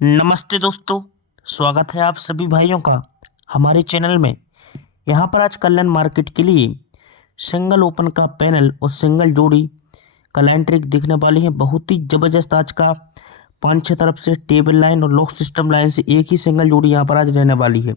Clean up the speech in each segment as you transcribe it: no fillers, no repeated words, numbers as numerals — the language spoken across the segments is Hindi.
नमस्ते दोस्तों। स्वागत है आप सभी भाइयों का हमारे चैनल में। यहाँ पर आज कल्याण मार्केट के लिए सिंगल ओपन का पैनल और सिंगल जोड़ी का लाइन ट्रिक देखने वाले हैं। बहुत ही ज़बरदस्त आज का 5-6 तरफ से टेबल लाइन और लॉक सिस्टम लाइन से एक ही सिंगल जोड़ी यहाँ पर आज रहने वाली है।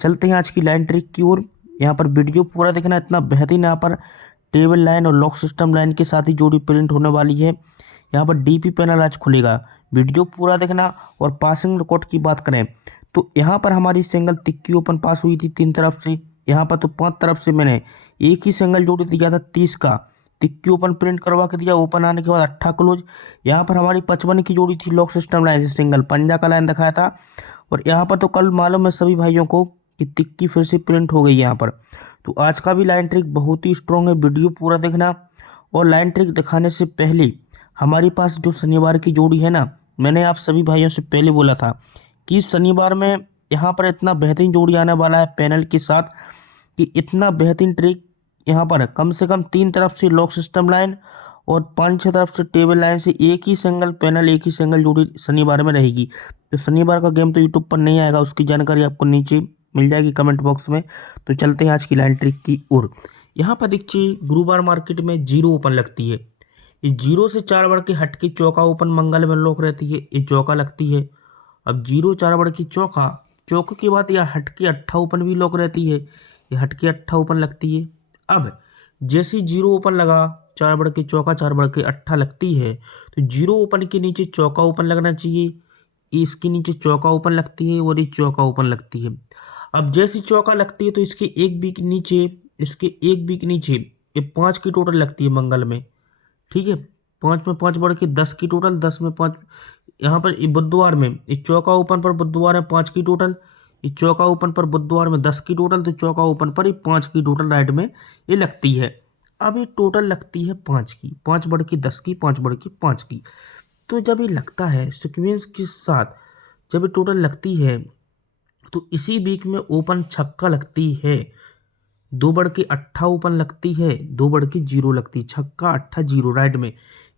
चलते हैं आज की लाइन ट्रिक की ओर। यहाँ पर वीडियो पूरा देखना, इतना बेहतरीन यहाँ पर टेबल लाइन और लॉक सिस्टम लाइन के साथ ही जोड़ी प्रिंट होने वाली है। यहाँ पर डीपी पैनल आज खुलेगा, वीडियो पूरा देखना। और पासिंग रिकॉर्ड की बात करें तो यहाँ पर हमारी सिंगल तिक्की ओपन पास हुई थी 3 तरफ से। यहाँ पर तो 5 तरफ से मैंने एक ही सिंगल जोड़ी दिया था 30 का, तिक्की ओपन प्रिंट करवा के दिया। ओपन आने के बाद 8 क्लोज। यहाँ पर हमारी 55 की जोड़ी थी लॉक सिस्टम लाइन से, सिंगल पंजा का लाइन दिखाया था। और यहाँ पर तो कल मालूम है सभी भाइयों को कि तिक्की फिर से प्रिंट हो गई यहाँ पर। तो आज का भी लाइन ट्रिक बहुत ही स्ट्रॉन्ग है, वीडियो पूरा देखना। और लाइन ट्रिक दिखाने से पहले हमारे पास जो शनिवार की जोड़ी है ना, मैंने आप सभी भाइयों से पहले बोला था कि शनिवार में यहाँ पर इतना बेहतरीन जोड़ी आने वाला है पैनल के साथ कि इतना बेहतरीन ट्रिक यहाँ पर कम से कम 3 तरफ से लॉक सिस्टम लाइन और 5-6 तरफ से टेबल लाइन से एक ही सिंगल पैनल, एक ही सिंगल जोड़ी शनिवार में रहेगी। तो शनिवार का गेम तो यूट्यूब पर नहीं आएगा, उसकी जानकारी आपको नीचे मिल जाएगी कमेंट बॉक्स में। तो चलते हैं आज की लाइन ट्रिक की ओर। यहाँ पर देखिए गुरुवार मार्केट में जीरो ओपन लगती है। ये जीरो से 4 बढ़ के हट के चौका ओपन मंगल में लॉक रहती है, ये चौका लगती है। अब जीरो 4 बढ़ के चौका, चौके के बाद यह हट के 8 ओपन भी लॉक रहती है, ये हट के 8 ओपन लगती है। अब जैसे जीरो ओपन लगा, 4 बढ़ के चौका 4 बढ़ के 8 लगती है, तो जीरो ओपन के नीचे चौका ओपन लगना चाहिए। इसके नीचे चौका ओपन लगती है और ये चौका ओपन लगती है। अब जैसी चौका लगती है तो इसके एक बीक नीचे, इसके एक बीक नीचे ये 5 की टोटल लगती है मंगल में। ठीक है, 5 में 5 बढ़ के 10 की टोटल, 10 में 5। यहाँ पर बुधवार में ये चौका ओपन पर बुधवार में 5 की टोटल, ये चौका ओपन पर बुधवार में 10 की टोटल, तो चौका ओपन पर ये 5 की टोटल राइट में ये लगती है। अब ये टोटल लगती है 5 की, 5 बढ़ के 10 की, 5 बढ़ के 5 की। तो जब ये लगता है सिक्वेंस के साथ, जब ये टोटल लगती है तो इसी वीक में ओपन छक्का लगती है। 2 बढ़ के 8 ओपन लगती है, 2 बढ़ के 0 लगती है, छक्का 8 0 राइट में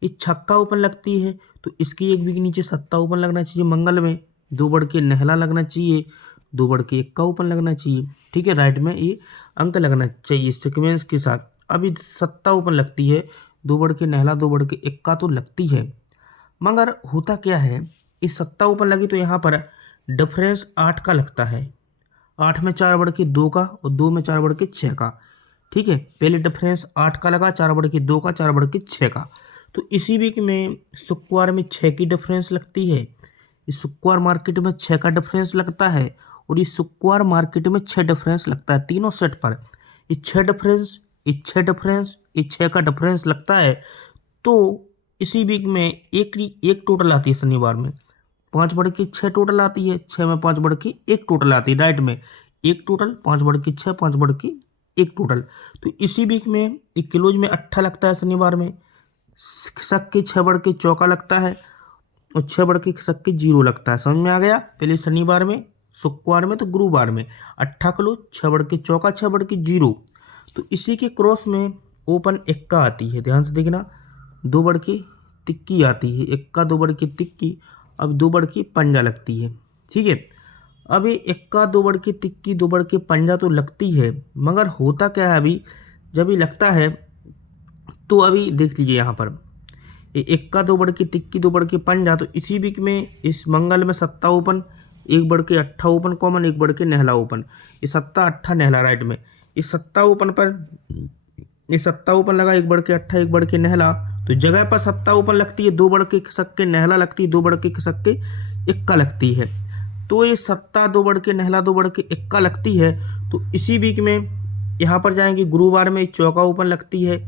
ये छक्का ओपन लगती है। तो इसकी एक भी के नीचे 7 ओपन लगना चाहिए मंगल में, 2 बढ़ के नहला लगना चाहिए, 2 बढ़ के 1 ओपन लगना चाहिए। ठीक है, राइट में ये अंक लगना चाहिए सिक्वेंस के साथ। अभी 7 ओपन लगती है, 2 बढ़ के नहला 2 बढ़ के 1 तो लगती है। मगर होता क्या है, ये 7 ओपन लगी तो यहाँ पर डिफरेंस 8 का लगता है। 8 में 4 बढ़ के 2 का और 2 में 4 बढ़ के 6 का। ठीक है, पहले डिफरेंस 8 का लगा, 4 बढ़ के 2 का, 4 बढ़ के 6 का। तो इसी वीक में शुक्रवार में 6 की डिफरेंस लगती है। इस शुक्रवार मार्केट में 6 का डिफरेंस लगता है और इस शुक्रवार मार्केट में 6 डिफरेंस लगता है तीनों सेट पर। ये 6 डिफरेंस, ये 6 डिफरेंस, ये 6 का डिफरेंस लगता है। तो इसी वीक में एक टोटल आती है शनिवार में, 5 बढ़ के 6 टोटल आती है, 6 में 5 बढ़ के 1 टोटल आती है राइट में। 1 टोटल, 5 बढ़ के 6, 5 बढ़ के 1 टोटल। तो इसी वीक में एक क्लोज में 8 लगता है शनिवार में, खिसक के 6 बढ़ के चौका लगता है और 6 बढ़ के खिसक के 0 लगता है। समझ में आ गया? पहले शनिवार में, शुक्रवार में, तो गुरुवार में 8 क्लोज, 6 बढ़ के चौका, 6 बढ़ के 0। तो इसी के क्रॉस में ओपन 1 आती है, ध्यान से देखना। 2 बढ़ के तिक्की आती है, 1 2 बढ़ के तिक्की। अब 2 बढ़ के पंजा लगती है। ठीक है, अब ये 1 2 बढ़ के तिक्की, 2 बढ़ के पंजा तो लगती है। मगर होता क्या है, अभी जब ये लगता है तो अभी देख लीजिए यहाँ पर ये 1 2 बढ़ के तिक्की, 2 बढ़ के पंजा। तो इसी वीक में इस मंगल में 7 ओपन, 1 बढ़ के 8 ओपन कॉमन, 1 बढ़ के नहला ओपन। ये 7 8 नहला राइट में, इस 7 ओपन पर ये 7 ओपन लगा, 1 बढ़ के 8, 1 बढ़ के नहला। तो जगह पर 7 ओपन लगती है, 2 बढ़ के खिसक के नहला लगती है, 2 बढ़ के खिसक के 1 लगती है। तो ये 7 2 बढ़ के नहला, 2 बढ़ के 1 लगती है। तो इसी वीक में यहाँ पर जाएंगे गुरुवार में चौका ओपन लगती है,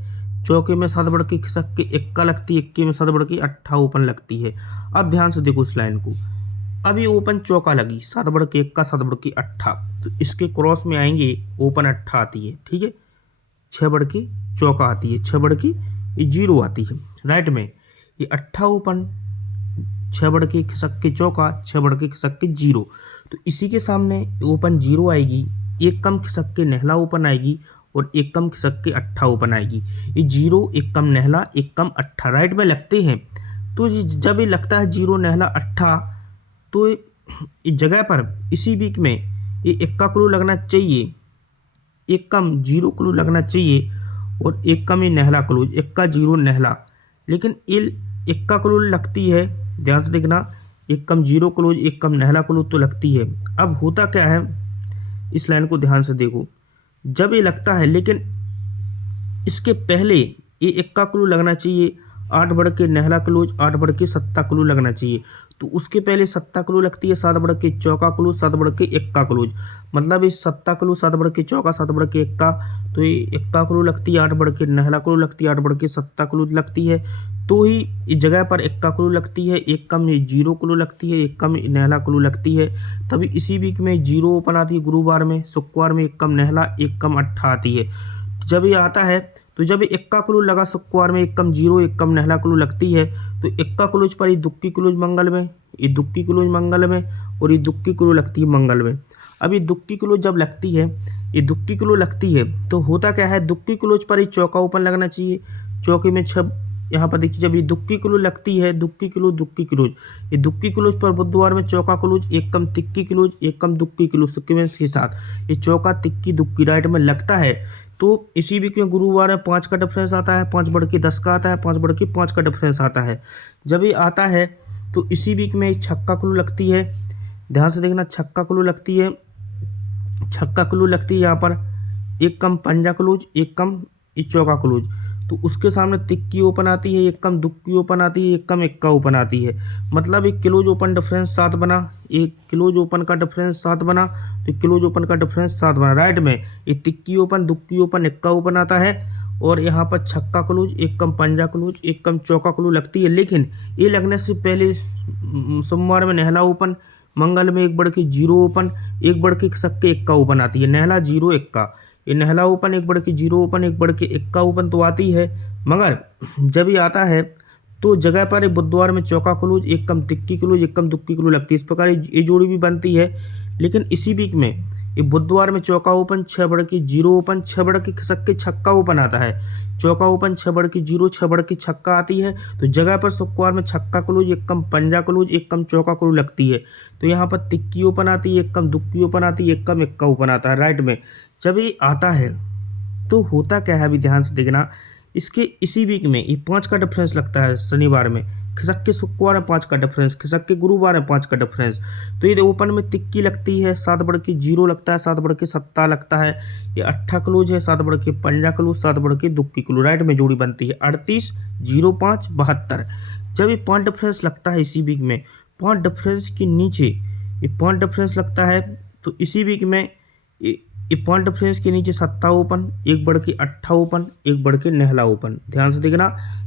चौके में 7 बढ़ के खिसक के 1 लगती है, 1 में 7 बढ़ के 8 ओपन लगती है। अब ध्यान से देखो इस लाइन को, अभी ओपन चौका लगी, 7 बढ़ के 1 7 बढ़ के 8। तो इसके क्रॉस में आएंगे ओपन 8 आती है। ठीक है, 6 बढ़ के चौका आती है, 6 बढ़ के ये 0 आती है राइट में। ये 8 ओपन, 6 बढ़ के खिसक के चौका, 6 बढ़ के खिसक के 0। तो इसी के सामने ओपन 0 आएगी, 1 कम खिसक के नहला ओपन आएगी और 1 कम खिसक के 8 ओपन आएगी। ये 0 1 कम नहला 1 कम 8 राइट में लगते हैं। तो जब ये लगता है 0 नहला 8, तो इस जगह पर इसी वीक में ये इक्का क्लू लगना चाहिए, एक कम जीरो क्लू लगना चाहिए और एक कम ही नहला क्लू, इक्का जीरो नहला। लेकिन ये इक्का क्लू लगती है, ध्यान से देखना, एक कम जीरो क्लोज एक कम नहला क्लोज तो लगती है। अब होता क्या है, इस लाइन को ध्यान से देखो, जब ये लगता है लेकिन इसके पहले ये इक्का क्लू लगना चाहिए, 8 बढ़ के नहला क्लोज 8 बढ़ के सत्ता क्लू लगना चाहिए। तो उसके पहले सत्ता क्लू लगती है, 7 बढ़ के चौका क्लूज 7 बढ़ के इक्का क्लूज, मतलब इस सत्ता क्लू 7 बढ़ के चौका 7 बढ़ के इक्का, तो ये इक्का क्लू लगती है, 8 बढ़ के नहला क्लू लगती है, 8 बढ़ के सत्ता क्लूज लगती है। तो ही इस जगह पर इक्का क्लू लगती है, एक कम जीरो क्लू लगती है, एक कम नहला क्लू लगती है। तभी इसी वीक में जीरो ओपन आती है, गुरुवार में, शुक्रवार में एक कम नहला एक कम अट्ठा आती है। जब ये आता है तो जब इक्का क्लू लगा शुक्रवार में, एक कम जीरो एक कम नहला क्लू लगती है, तो इक्का क्लूज पर ये दुक्की क्लूज मंगल में, ये दुक्की क्लूज मंगल में और ये दुक्की क्लू लगती है मंगल में। अब ये दुक्की क्लूज जब लगती है, ये दुक्की क्लू लगती है तो होता क्या है, दुक्की क्लूज पर ही चौका ओपन लगना चाहिए, चौके में 6। यहाँ पर देखिए जब ये दुक्की क्लूज लगती है, दुक्की क्लूज ये दुक्की क्लूज पर बुधवार में चौका क्लूज एक कम तिक्की क्लूज एक कम दुक्की क्लूज सीक्वेंस के साथ ये चौका तिक्की दुक्की राइट में लगता है। तो इसी वीक में गुरुवार में 5 का डिफरेंस आता है, 5 बढ़ के 10 का आता है, 5 बढ़ के 5 का डिफरेंस आता है। जब ये आता है तो इसी वीक में छक्का क्लू लगती है, ध्यान से देखना, छक्का क्लू लगती है, छक्का क्लू लगती है यहाँ पर, एक कम पंजा क्लूज एक कम चौका क्लूज। तो उसके सामने तिक्की ओपन आती है, एक कम दुक्की ओपन आती है, एक कम इक्का ओपन आती है, मतलब एक क्लोज ओपन डिफरेंस 7 बना, एक क्लोज ओपन का डिफरेंस 7 बना, तो क्लोज ओपन का डिफरेंस 7 बना। राइट में ये तिक्की ओपन दुक्की ओपन इक्का ओपन आता है और यहाँ पर छक्का क्लूज एक कम पंजा क्लूज एक कम चौका क्लूज लगती है। लेकिन ये लगने से पहले सोमवार में नहला ओपन, मंगल में एक बढ़ के जीरो ओपन, एक बढ़ के छक्के इक्का ओपन आती है, नहला जीरो इक्का, ये नहला ओपन एक बढ़ के जीरो ओपन एक बढ़ के इक्का ओपन तो आती है। मगर जब ये आता है तो जगह पर बुधवार में चौका क्लूज एक कम तिक्की क्लूज एक कम दुक्की क्लूज लगती है, इस प्रकार ये जोड़ी भी बनती है। लेकिन इसी वीक में ये बुधवार में चौका ओपन 6 बढ़ के जीरो ओपन 6 बढ़ के खसक के छक्का ओपन आता है, चौका ओपन 6 बढ़ के जीरो 6 बढ़ के छक्का आती है। तो जगह पर शुक्रवार में छक्का क्लूज एक कम पंजा क्लूज एक कम चौका क्लूज लगती है, तो यहाँ पर तिक्की ओपन आती है, एक कम दुक्की ओपन आती है, एक कम इक्का ओपन आता है। राइट में जब ये आता है तो होता क्या है, अभी ध्यान से देखना, इसके इसी वीक में ये 5 का डिफरेंस लगता है शनिवार में, खिसक के शुक्रवार में 5 का डिफरेंस, खिसक के गुरुवार में 5 का डिफरेंस। तो ये ओपन में तिक्की लगती है, 7 बढ़ के जीरो लगता है, 7 बढ़ के सत्ता लगता है, ये अट्ठा क्लूज है, 7 बढ़ के पंजा क्लूज 7 बढ़ के दुक्की क्लूज, राइट में जोड़ी बनती है 38 05 72। जब ये 5 डिफरेंस लगता है इसी वीक में, 5 डिफरेंस के नीचे ये 5 डिफरेंस लगता है, तो इसी वीक में ये 5 डिफरेंस के नीचे सत्ता ओपन एक बढ़ के अट्ठा ओपन एक बढ़ के नहला ओपन, ध्यान से देखना,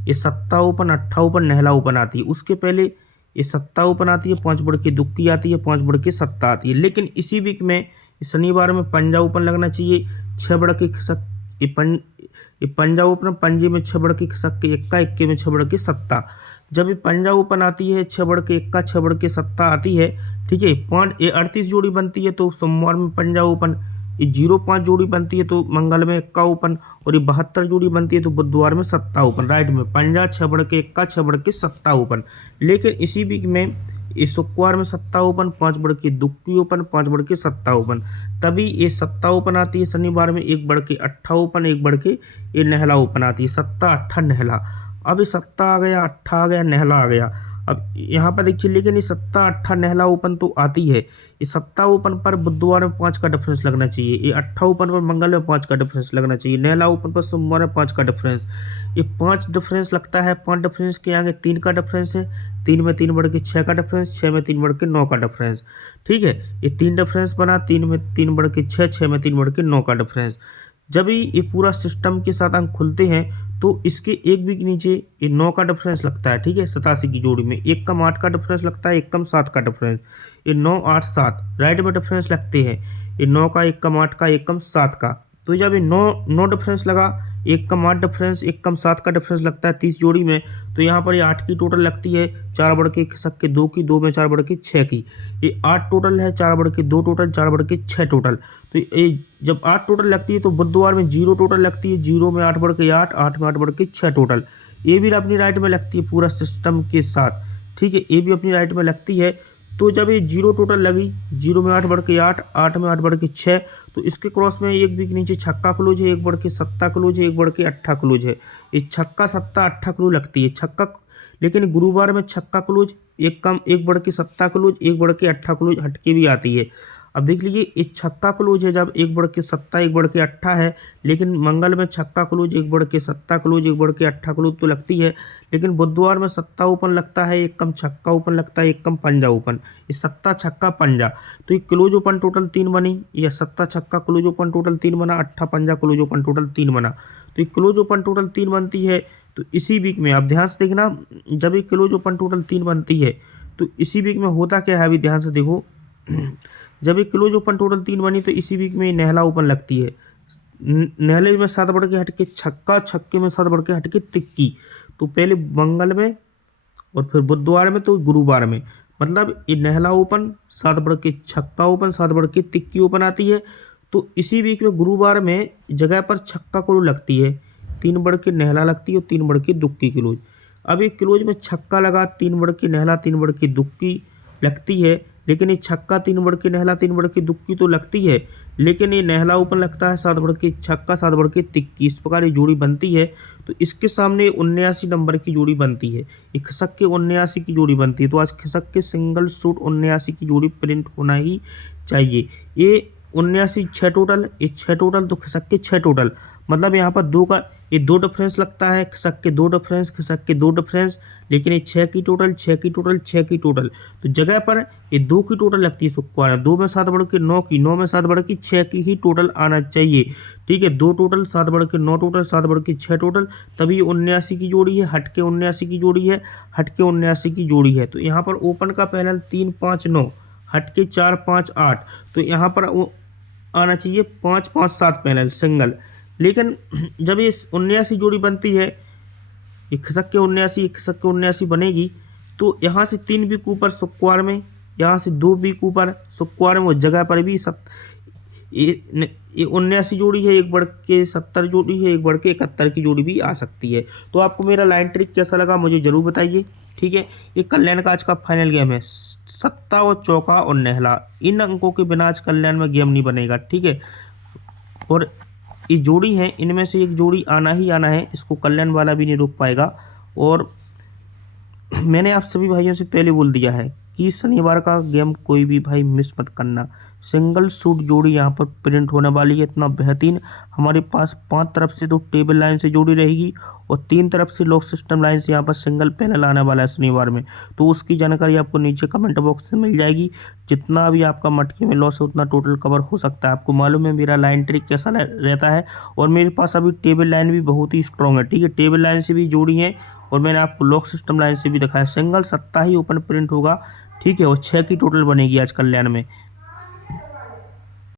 ये सत्ता ओपन अट्ठा ओपन नहला ओपन आती है। उसके पहले ये सत्ता ओपन आती है, 5 बढ़ के दुक्की आती है, 5 बढ़ के सत्ता आती है। लेकिन इसी वीक में शनिवार में पंजा ओपन लगना चाहिए, 6 बढ़ के खसक, ये पंजा ओपन, पंजे में 6 बढ़ के खसक के इक्का, इक्के में 6 बढ़ के सत्ता। जब ये पंजा ओपन आती है 6 बढ़ के इक्का 6 बढ़ के सत्ता आती है, ठीक है, ये 38 जोड़ी बनती है, तो सोमवार में पंजा ओपन, ये 05 जोड़ी बनती है तो मंगल में इक्का ओपन, और ये 72 जोड़ी बनती है तो बुधवार में सत्ता ओपन। राइट में पंजा 6 बढ़ के इक्का 6 बढ़ के सत्ता ओपन। लेकिन इसी वीक में ये शुक्रवार में सत्ता ओपन, 5 बढ़ के दुक्की ओपन 5 बढ़ के सत्ता ओपन, तभी ये सत्ता ओपन आती है। शनिवार में 1 बढ़ के अट्ठा ओपन 1 बढ़ के ये नहला ओपन आती है, सत्ता अट्ठा नहला। अब ये सत्ता आ गया अट्ठा आ गया नहला आ गया। अब यहाँ पर देखिए, लेकिन ये सत्ता अट्ठा नहला ओपन तो आती है, ये सत्ता ओपन पर बुधवार में 5 का डिफरेंस लगना चाहिए, ये अट्ठा ओपन पर मंगल में 5 का डिफरेंस लगना चाहिए, नहला ओपन पर सोमवार में 5 का डिफरेंस, ये 5 डिफरेंस लगता है। 5 डिफरेंस के आगे 3 का डिफरेंस है, 3 में 3 बढ़ के 6 का डिफरेंस, 6 में 3 बढ़ के 9 का डिफरेंस, ठीक है, ये 3 डिफरेंस बना, 3 में 3 बढ़ के 6, 6 में 3 बढ़ के 9 का डिफरेंस। जब ये पूरा सिस्टम के साथ अंक खुलते हैं तो इसके एक वीक नीचे ये 9 का डिफरेंस लगता है, ठीक है, 87 की जोड़ी में, एक कम 8 का डिफरेंस लगता है, एक कम 7 का डिफरेंस, ये 9 8 7 राइट में डिफरेंस लगते हैं, ये 9 का एक कम 8 का एक कम 7 का। तो जब ये 9 डिफरेंस लगा, एक कम 8 डिफरेंस एक कम 7 का डिफरेंस लगता है 30 जोड़ी में, तो यहाँ पर ये 8 की टोटल लगती है, 4 बढ़ के खसक के 2 की, 2 में 4 बढ़ के 6 की, ये 8 टोटल है, 4 बढ़ के 2 टोटल, 4 बढ़ के 6 टोटल। तो ये जब 8 टोटल लगती है तो बुधवार में 0 टोटल लगती है, 0 में 8 बढ़ के 8, 8 में 8 बढ़ के 6 टोटल, ये भी अपनी राइट में लगती है पूरा सिस्टम के साथ, ठीक है, ये भी अपनी राइट में लगती है। तो जब ये 0 टोटल लगी, 0 में 8 बढ़ के 8, 8 में 8 बढ़ के 6, तो इसके क्रॉस में एक भी के नीचे छक्का क्लोज है, एक बढ़ के सत्ता क्लोज है, एक बढ़ के अट्ठा क्लोज है। ये छक्का सत्ता अट्ठा क्लोज लगती है छक्का, लेकिन गुरुवार में छक्का क्लोज एक कम, एक बढ़ के सत्ता क्लोज, एक बढ़ के अट्ठा क्लोज हटके भी आती है। अब देख लीजिए, इस छक्का क्लोज है जब एक बढ़ के सत्ता एक बढ़ के अट्ठा है, लेकिन मंगल में छक्का क्लोज एक बढ़ के सत्ता क्लोज एक बढ़ के अट्ठा क्लोज तो लगती है, लेकिन बुधवार में सत्ता ओपन लगता है, एक कम छक्का ओपन लगता है, एक कम पंजा ओपन। ये सत्ता छक्का पंजा, तो ये क्लोज ओपन टोटल 3 बनी, या सत्ता छक्का क्लोज ओपन टोटल 3 बना, अट्ठा पंजा क्लोज ओपन टोटल 3 बना। तो ये क्लोज ओपन टोटल 3 बनती है। तो इसी वीक में आप ध्यान से देखना, जब ये क्लोज ओपन टोटल 3 बनती है तो इसी वीक में होता क्या है, अभी ध्यान से देखो। जब ये क्लोज ओपन टोटल 3 बनी तो इसी वीक में नेहला ओपन लगती है। नेहले में 7 बढ़ के हटके छक्का, छक्के में 7 बढ़ के हटके तिक्की। तो पहले मंगल में और फिर बुधवार में तो गुरुवार में, मतलब ये नेहला ओपन 7 बढ़ के छक्का ओपन 7 बढ़ के तिक्की ओपन आती है। तो इसी वीक में गुरुवार में जगह पर छक्का क्लोज लगती है, 3 बढ़ के नेहला लगती है और 3 बढ़ के दुक्की क्लोज। अब ये क्लोज में छक्का लगा, 3 बढ़ के नेहला 3 बढ़ के दुक्की लगती है, लेकिन ये छक्का 3 बढ़ के नेहला 3 बढ़ के दुक्की तो लगती है, लेकिन ये नेहला ओपन लगता है 7 बढ़ के छक्का 7 बढ़ के तिक्की। इस प्रकार ये जोड़ी बनती है। तो इसके सामने 79 नंबर की जोड़ी बनती है, ये खिसक के 79 की जोड़ी बनती है। तो आज खिसक के सिंगल सूट 79 की जोड़ी प्रिंट होना ही चाहिए। ये 79 6 टोटल, ये 6 टोटल तो खिसक के 6 टोटल, मतलब यहाँ पर 2 का ये 2 डिफरेंस लगता है, खिसक के 2 डिफरेंस, खिसक के 2 डिफरेंस, लेकिन ये 6 की टोटल 6 की टोटल 6 की टोटल। तो जगह पर ये 2 की टोटल लगती है शुक्रवार में, 2 में 7 बढ़ के 9 की, 9 में 7 बढ़ के 6 की ही टोटल आना चाहिए। ठीक है, 2 टोटल 7 बढ़ के 9 टोटल 7 बढ़ के 6 टोटल, तभी 79 की जोड़ी है, हटके 79 की जोड़ी है, हटके 79 की जोड़ी है। तो यहाँ पर ओपन का पैनल 3 5 9, हटके 4 5 8, तो यहाँ पर आना चाहिए 5 5 7 पैनल सिंगल। लेकिन जब ये 79 जोड़ी बनती है, ये खिसक के 79 खिसक के 79 बनेगी, तो यहाँ से 3 वीक ऊपर शुक्रवार में, यहाँ से 2 वीक ऊपर शुक्रवार में, उस जगह पर भी सब ये 79 जोड़ी है, एक बढ़ के 70 जोड़ी है, एक बढ़ के 71 की जोड़ी भी आ सकती है। तो आपको मेरा लाइन ट्रिक कैसा लगा मुझे ज़रूर बताइए। ठीक है, ये कल्याण का आज का फाइनल गेम है, सत्ता और चौका और नेहला, इन अंकों के बिना आज कल्याण में गेम नहीं बनेगा। ठीक है, और ये जोड़ी है, इनमें से एक जोड़ी आना ही आना है, इसको कल्याण वाला भी नहीं रोक पाएगा। और मैंने आप सभी भाइयों से पहले बोल दिया है कि शनिवार का गेम कोई भी भाई मिस मत करना। सिंगल सूट जोड़ी यहाँ पर प्रिंट होने वाली है, इतना बेहतरीन। हमारे पास 5 तरफ से तो टेबल लाइन से जोड़ी रहेगी और 3 तरफ से लॉक सिस्टम लाइन से यहाँ पर सिंगल पैनल आने वाला है शनिवार में। तो उसकी जानकारी आपको नीचे कमेंट बॉक्स में मिल जाएगी। जितना भी आपका मटके में लॉस है उतना टोटल कवर हो सकता है। आपको मालूम है मेरा लाइन ट्रिक कैसा रहता है, और मेरे पास अभी टेबल लाइन भी बहुत ही स्ट्रॉन्ग है। ठीक है, टेबल लाइन से भी जोड़ी है और मैंने आपको लॉक सिस्टम लाइन से भी दिखाया। सिंगल सत्ता ही ओपन प्रिंट होगा। ठीक है, और 6 की टोटल बनेगी आज कल्याण में।